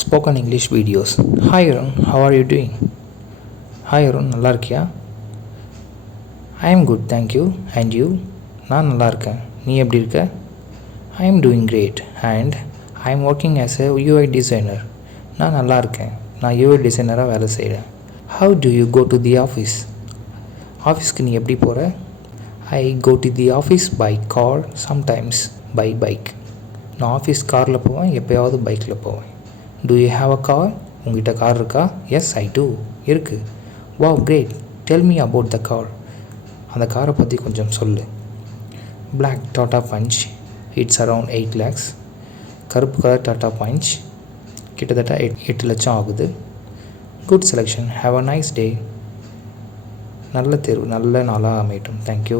spoken English videos. Hi Arun, how are you doing? Hi Arun, நல்லா இருக்கியா? I am good, thank you. And you? நான் நல்லா இருக்கேன். நீ எப்படி இருக்க? I am doing great and I am working as a UI designer. நான் நல்லா இருக்கேன். நான் UI டிசைனராக வேலை செய்கிறேன். How do you go to the office? ஆஃபீஸ்க்கு நீ எப்படி போகிற? I go to the office by car, sometimes by bike. நான் ஆஃபீஸ் காரில் போவேன், எப்போயாவது பைக்கில் போவேன். Do you have a car? உங்ககிட்ட கார் இருக்கா? Yes, I do. இருக்குது. Wow, great. Tell me about the car. அந்த காரை பற்றி கொஞ்சம் சொல்லு. Black Tata Punch. It's around 8 lakhs. கருப்பு கலர் டாட்டா பஞ்ச் கிட்டத்தட்ட 8 லட்சம் ஆகுது. Good selection. Have a nice day. நல்ல தேர்வு, நல்ல நாளாக அமையட்டும். தேங்க்யூ.